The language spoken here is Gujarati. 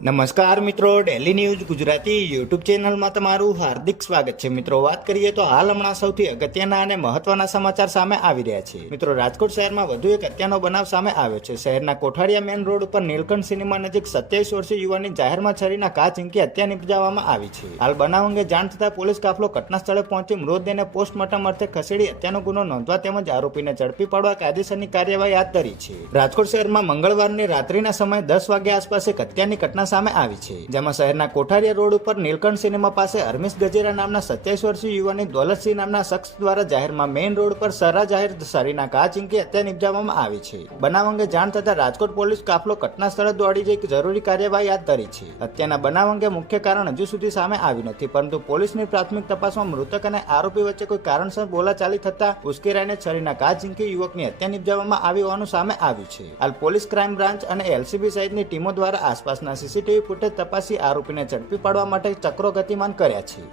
નમસ્કાર મિત્રો, ડેલી ન્યૂઝ ગુજરાતી યુટ્યુબ ચેનલમાં તમારું હાર્દિક સ્વાગત છે। મિત્રો, વાત કરીએ તો હાલ હમણાં સૌથી અગત્યના અને મહત્વના સમાચાર સામે આવી રહ્યા છે। મિત્રો, રાજકોટ શહેરમાં વધુ એક હત્યાનો બનાવ સામે આવ્યો છે। શહેરના કોઠારિયા મેન રોડ ઉપર નીલકંઠ સિનેમા નજીક 27 વર્ષીય યુવાનની જાહેરમાં છરીના ઘા ઝીંકી હત્યા નિપજાવવામાં આવી છે। હાલ બનાવ અંગે જાણ થતાં પોલીસ કાફલો ઘટના સ્થળે પહોંચી મૃતદેહને પોસ્ટમોર્ટમ અર્થે ખસેડી હત્યાનો ગુનો નોંધવા તેમજ આરોપીને ઝડપી પાડવા કાયદેસરની કાર્યવાહી હાથ ધરી છે। રાજકોટ શહેરમાં મંગળવારની રાત્રિના સમયે 10 વાગ્યા આસપાસ એક હત્યાની ઘટના સામે આવી છે, જેમાં શહેરના કોઠારિયા રોડ ઉપર નીલકંઠ સિનેમા પાસે હરમીશ ગજેરા નામના 27 વર્ષીય યુવાની દોલતસિંહ નામના શખ્સ દ્વારા જાહેરમાં મેઇન રોડ પર સરા જાહેર શરીરના ઘા ઝીંકી હત્યા નિપજાવવામાં આવી છે। બનાવ અંગે જાણ થતાં રાજકોટ પોલીસ કાફલો ઘટના સ્થળે દોડી જઈ જરૂરી કાર્યવાહી હાથ ધરી છે। હત્યાના બનાવ અંગે મુખ્ય કારણ હજુ સુધી સામે આવ્યું નથી, પરંતુ પોલીસની પ્રાથમિક તપાસમાં મૃતક અને આરોપી વચ્ચે કોઈ કારણસર બોલાચાલી થતા ઉશ્કેરાઈને છરીના ઘા ઝીંકી યુવકની હત્યા નિપજાવવામાં આવી હોવાનું સામે આવ્યું છે। હાલ પોલીસ ક્રાઇમ બ્રાન્ચ અને એલસીબી સહિતની ટીમો દ્વારા આસપાસના સીસીટીવી ફૂટેજ તપાસી આરોપીને ઝડપી પાડવા માટે ચક્રો ગતિમાન કર્યા છે।